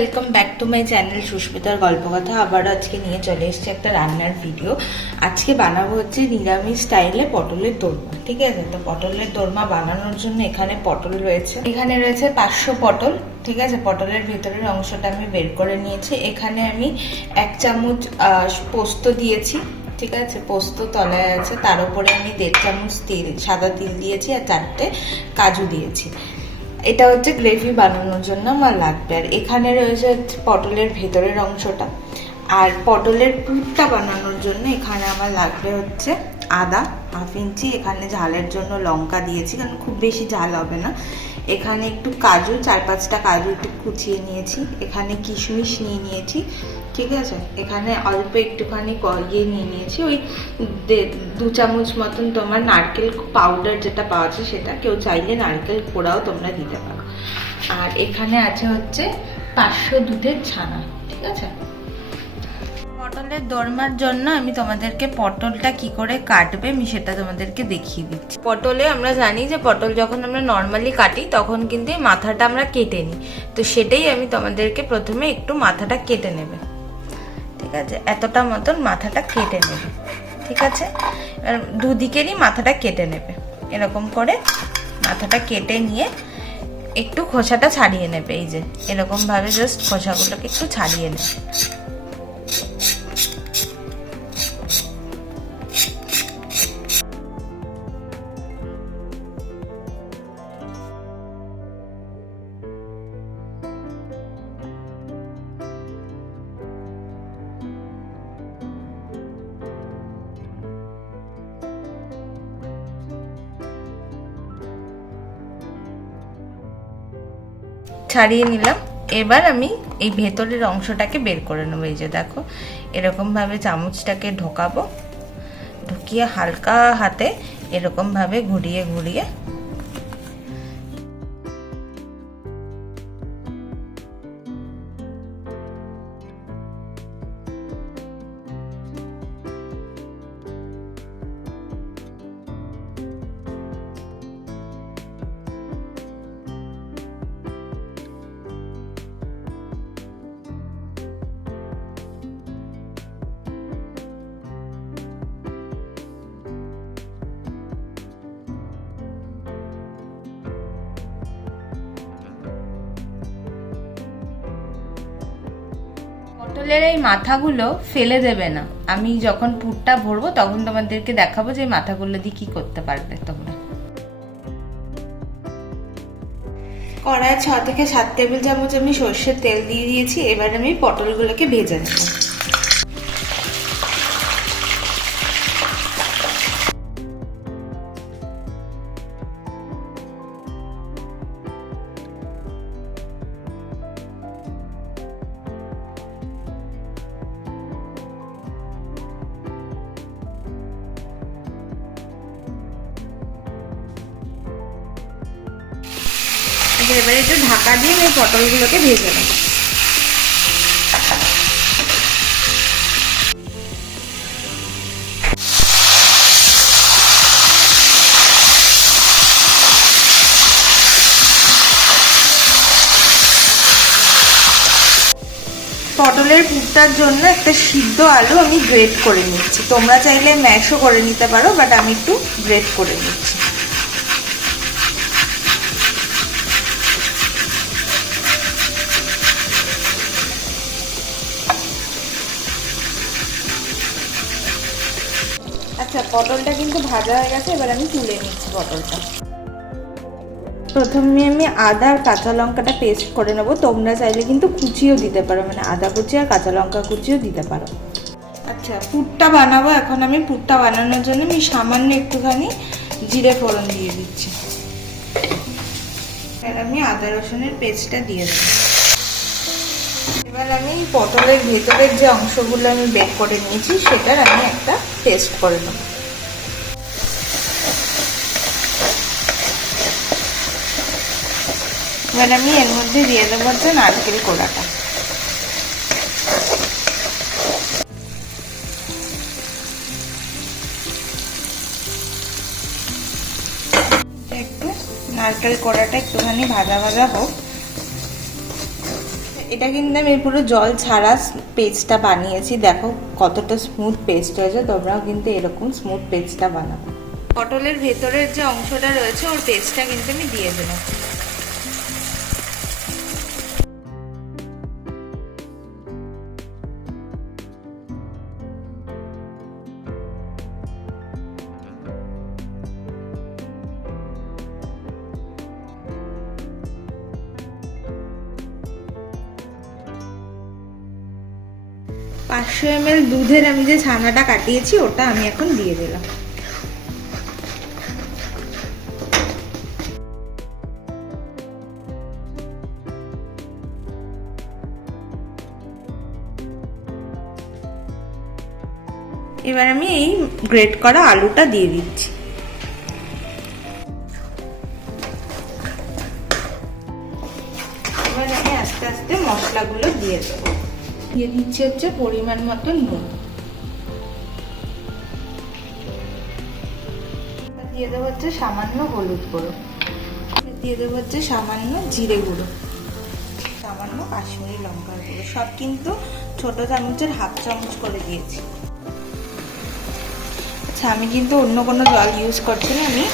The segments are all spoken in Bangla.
Welcome back to my channel সুস্মিতার গল্পকথা। আবার আজকে নিয়ে চলে এসেছি একটা রান্নার ভিডিও। আজকে বানাবো হচ্ছে নিরামিষ স্টাইলে পটলের দোরমা। ঠিক আছে, তো পটলের দোরমা বানানোর জন্য এখানে পটল রয়েছে, এখানে রয়েছে 500 পটল। ঠিক আছে, পটলের ভেতরের অংশটা আমি বের করে নিয়েছি। এখানে আমি 1 চামচ পোস্ত দিয়েছি। ঠিক আছে, পোস্ত তলায় আছে, তার উপরে আমি 1.5 চামচ তিল, সাদা তিল দিয়েছি, আর 4টে কাজু দিয়েছি। এটা হচ্ছে গ্রেভি বানানোর জন্য আমার লাগবে। আর এখানে রয়েছে পটলের ভেতরের অংশটা। আর পটলের পুরটা বানানোর জন্য এখানে আমার লাগবে হচ্ছে আদা 1/2 ইঞ্চি, এখানে ঝালের জন্য লঙ্কা দিয়েছি, কারণ খুব বেশি ঝাল হবে না। এখানে একটু কাজু, 4-5টা কাজু একটু কুচিয়ে নিয়েছি। এখানে কিশমিশ নিয়ে নিয়েছি। ঠিক আছে, এখানে অল্প একটুখানি নিয়ে নিয়েছি, ওই 2 চামচ মতন তোমার নারকেল পাউডার যেটা পাওয়া যায় সেটা, কেউ চাইলে নারকেল পোড়াও তোমরা দিতে পারো। আর এখানে আছে হচ্ছে 500 দুধের ছানা। ঠিক আছে, পটলের দোরমার জন্য আমি তোমাদেরকে পটলটা কি করে কাটবে আমি সেটা তোমাদেরকে দেখিয়ে দিচ্ছি। পটলে আমরা জানি যে পটল যখন আমরা নর্মালি কাটি তখন কিন্তু এই মাথাটা আমরা কেটে নিই, তো সেটাই আমি তোমাদেরকে প্রথমে একটু মাথাটা কেটে নেবে। ঠিক আছে, এতটা মতন মাথাটা কেটে নেবে। ঠিক আছে, আর দুদিকেরই মাথাটা কেটে নেবে। এরকম করে মাথাটা কেটে নিয়ে একটু খোসাটা ছাড়িয়ে নেবে। এই যে এরকম ভাবে জাস্ট খোসাগুলোকে একটু ছাড়িয়ে নেবে। ছাড়িয়ে নিলাম। এবার আমি এই ভেতরের অংশটাকে বের করে নেবো। এই যে দেখো, এরকম ভাবে চামচটাকে ঢোকাবো, ঢুকিয়ে হালকা হাতে এরকম ভাবে ঘুরিয়ে ঘুরিয়ে পটলের এই মাথাগুলো ফেলে দেবে না। আমি যখন পুরটা ভরবো তখন তোমাদেরকে দেখাবো যে মাথাগুলো দিয়ে কি করতে পারবে তোমরা। কড়ায় 6 থেকে 7 টেবিল চামচ আমি সর্ষের তেল দিয়ে দিয়েছি। এবার আমি পটলগুলোকে ভেজে নেব। এবারে একটু ঢাকা দিয়ে আমি পটলগুলোকে ভেজে নেব। পটলের পুরটার জন্য একটা সিদ্ধ আলু আমি গ্রেট করে নিচ্ছি। তোমরা চাইলে ম্যাশও করে নিতে পারো, বাট আমি একটু গ্রেট করে নিচ্ছি। আচ্ছা, পটলটা কিন্তু ভাজা হয়ে গেছে, এবার আমি তুলে নিচ্ছি পটলটা। প্রথমে আমি আদা আর কাঁচা লঙ্কাটা পেস্ট করে নেবো। তোমরা চাইলে কিন্তু কুচিও দিতে পারো, মানে আদা কুচি আর কাঁচা লঙ্কা কুচিও দিতে পারো। আচ্ছা, পুরটা বানাবো। এখন আমি পুরটা বানানোর জন্য আমি সামান্য একটুখানি জিরে ফোড়ন দিয়ে দিচ্ছি। এবার আমি আদা রসুনের পেস্টটা দিয়ে দেবো। এবার আমি পটলের ভেতরের যে অংশগুলো আমি বের করে নিয়েছি সেটার আমি একটা পেস্ট করে নেবো। এবার আমি এর মধ্যে দিয়ে দেবো হচ্ছে নারকেল কোড়াটা। একটু নারকেল কোড়াটা একটুখানি ভাজা ভাজা হোক। এটা কিন্তু আমি পুরো জল ছাড়া পেস্টটা বানিয়েছি, দেখো কতটা স্মুথ পেস্ট হয়েছে। তোমরাও কিন্তু এরকম স্মুথ পেস্টটা বানাবো। পটলের ভেতরের যে অংশটা রয়েছে ওর পেস্টটা কিন্তু আমি দিয়ে দিলাম। পাঁচশো ml দুধের আমি যে ছানাটা কাটিয়েছি ওটা আমি এখন দিয়ে দিলাম। এবার আমি এই গ্রেট করা আলুটা দিয়ে দিচ্ছি। এবার আমি আস্তে আস্তে মশলাগুলো দিয়ে দেবো। দিয়ে দিচ্ছি হচ্ছে পরিমাণ মতো নুন, দিয়ে দেবো হচ্ছে সামান্য হলুদ গুঁড়ো, দিয়ে দেবো হচ্ছে সামান্য জিরে গুঁড়ো, সামান্য কাশ্মীরি লঙ্কার গুঁড়ো, সব কিন্তু ছোট চামচের হাফ চামচ করে দিয়েছি। আচ্ছা, আমি কিন্তু অন্য কোনো জল ইউজ করছি না, আমি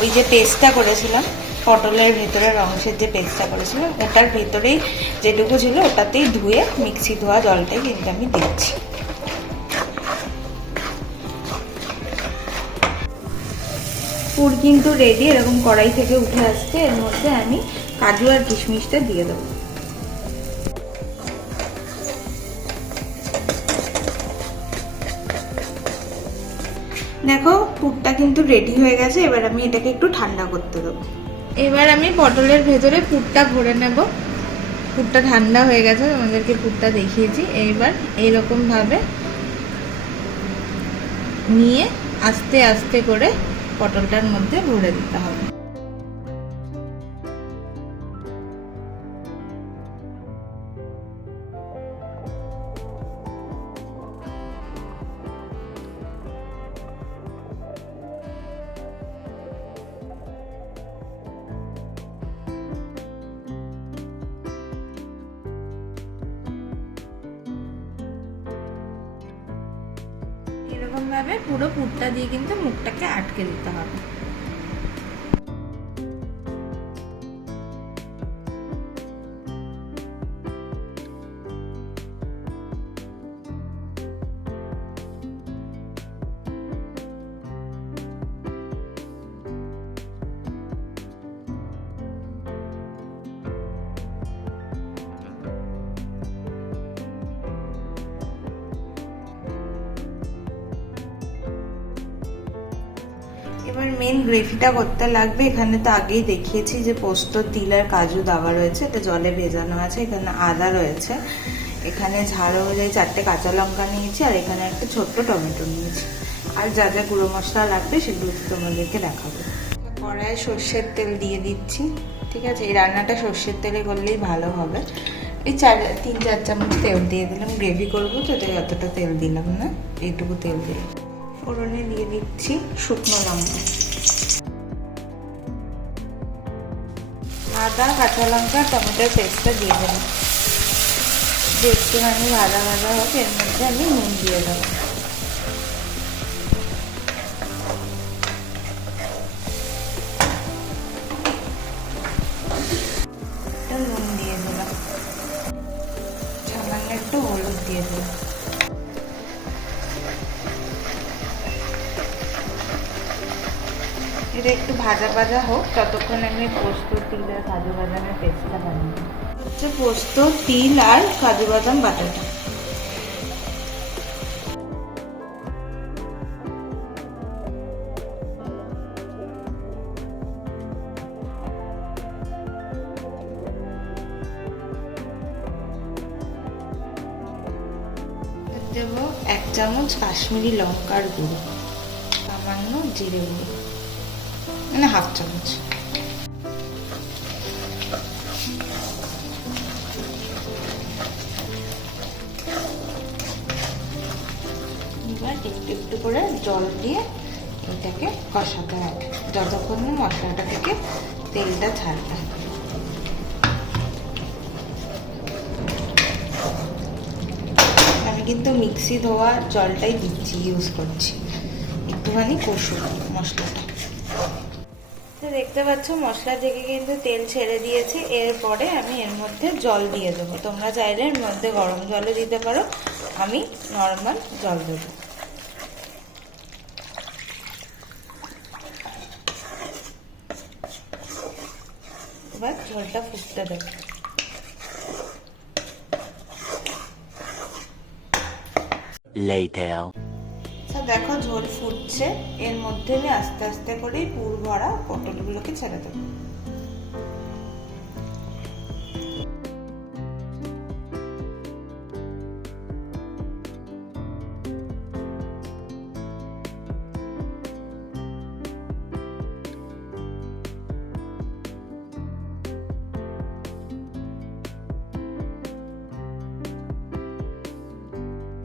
ওই যে পেস্টটা করেছিলাম পটলের ভেতরের অংশের যে পেস্টটা করেছিলাম ওটার ভেতরেই যেটুকু ছিল ওটাতেই ধুয়ে মিক্সি ধোয়া জলটাই কিন্তু আমি দিচ্ছি। পুর কিন্তু রেডি, এরকম কড়াই থেকে উঠে আসছে। এর মধ্যে আমি কাজু আর কিশমিশটা দিয়ে দেবো। দেখো পুরটা কিন্তু রেডি হয়ে গেছে। এবার আমি এটাকে একটু ঠান্ডা করতে দেবো। এবার আমি পটলের ভেতরে পুরটা ভরে নেব। পুরটা ঠান্ডা হয়ে গেছে, তোমাদেরকে পুরটা দেখিয়েছি। এইবার এইরকম ভাবে নিয়ে আস্তে আস্তে করে পটলটার মধ্যে ভরে দিতে হবে। এরকম ভাবে পুরো পুরটা দিয়ে কিন্তু মুখটাকে আটকে দিতে হবে। এবার মেন গ্রেভিটা করতে লাগবে। এখানে তো আগেই দেখিয়েছি যে পোস্ত, তিল আর কাজু দেওয়া রয়েছে, এটা জলে ভেজানো আছে। এখানে আদা রয়েছে, এখানে ঝাল অনুযায়ী 4টে কাঁচা লঙ্কা নিয়েছি, আর এখানে একটা ছোট্ট টমেটো নিয়েছি। আর যা যা গুঁড়ো মশলা লাগবে সেগুলো তোমাদেরকে দেখাবো। কড়াইয়ে সর্ষের তেল দিয়ে দিচ্ছি। ঠিক আছে, এই রান্নাটা সর্ষের তেলে করলেই ভালো হবে। এই 3-4 চামচ তেল দিয়ে দিলাম। গ্রেভি করবো তো তাই অতটা তেল দিলাম না, এইটুকু তেল দিয়ে। ফোড়নে দিয়ে দিচ্ছি শুকনো লঙ্কা, আদা, কাঁচা লঙ্কা, টমেটোর পেস্টটা দিয়ে দেবো। একটুখানি ভাজা ভাজা হোক, এর মধ্যে আমি নুন দিয়ে দেবো। নুন দিয়ে দিলাম, সামান্য একটু হলুদ দিয়ে দিলাম। এটা একটু ভাজা ভাজা হোক, ততক্ষণ আমি পোস্ত, তিল আর কাজু বাদামের পেস্টটা বানাবো। হচ্ছে পোস্ত, তিল আর কাজু বাদাম বাটাটা। দেব 1 চামচ কাশ্মীরি লঙ্কার গুঁড়ো, সামান্য জিরে গুঁড়ো, মানে হাফ চামচ। এবার একটু একটু করে জল দিয়ে এটাকে কষাতে হবে যতক্ষণ না মশলাটা থেকে তেলটা ছাড়বে। কিন্তু মিক্সি ধোয়া জলটাই দিচ্ছি, ইউজ করছি। একটুখানি কষুন মশলাটা। তো দেখতে পাচ্ছ মশলা থেকে কিন্তু তেল ছেড়ে দিয়েছে। এরপরে আমি এর মধ্যে জল দিয়ে দেবো। তোমরা চাইলে এর মধ্যে গরম জলও দিতে পারো, আমি নর্মাল জল দেবো। এবার ঝোলটা ফুটতে দেবো। দেখো ঝোল ফুটছে, এর মধ্যে আমি আস্তে আস্তে করে পুর ভরা পটলগুলোকে ছেড়ে দেবো।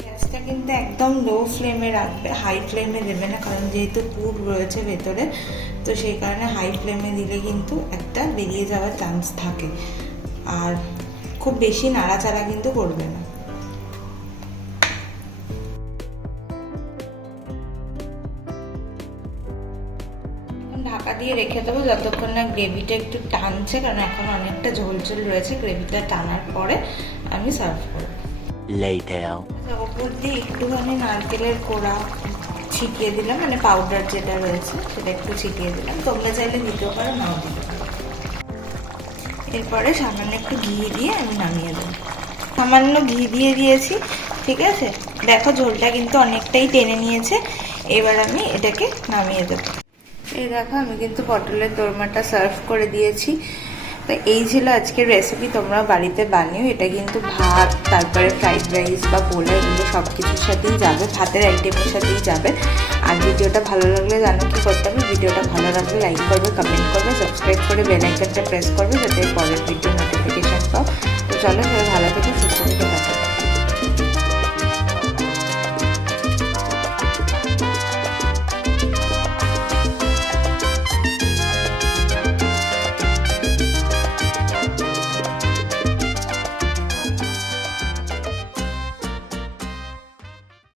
গ্যাসটা কিন্তু একদম লো ফ্লেমে রাখবে, হাই ফ্লেমে দেবে না, কারণ যেহেতু পুর রয়েছে ভেতরে, তো সেই কারণে হাই ফ্লেমে দিলে কিন্তু একটা বেরিয়ে যাওয়ার চান্স থাকে। আর খুব বেশি নাড়াচাড়া কিন্তু করবে না। ঢাকা দিয়ে রেখে দেবো যতক্ষণ না গ্রেভিটা একটু টানছে, কারণ এখন অনেকটা ঝোল ঝোল রয়েছে। গ্রেভিটা টানার পরে আমি সার্ভ করবো। ওপর দিয়ে একটুখানি নারকেলের কোড়া ছিটিয়ে দিলাম, মানে পাউডার যেটা রয়েছে সেটা একটু ছিটিয়ে দিলাম। তোমরা চাইলে দিতেও পারো, নাও দিতে পারো। এরপরে সামান্য একটু ঘি দিয়ে আমি নামিয়ে দেবো। সামান্য ঘি দিয়ে দিয়েছি, ঠিক আছে। দেখো ঝোলটা কিন্তু অনেকটাই টেনে নিয়েছে। এবার আমি এটাকে নামিয়ে দেবো। এই দেখো আমি কিন্তু পটলের দোরমাটা সার্ভ করে দিয়েছি। তো এই ছিল আজকের রেসিপি, তোমরা বাড়িতে বানিও। এটা কিন্তু ভাত, তারপরে ফ্রাইড রাইস বা পোলা, এগুলো সব কিছুর সাথেই যাবে, ভাতের আইটেমের সাথেই যাবে। আর ভিডিওটা ভালো লাগলে জানো কি করতে হবে, ভিডিওটা ভালো লাগলে লাইক করবে, কমেন্ট করবে, সাবস্ক্রাইব করে বেল আইকনটা প্রেস করবে, যাতে পরের ভিডিও নোটিফিকেশন পাও। তো চলো, ভালো থেকে সুস্থ থেকে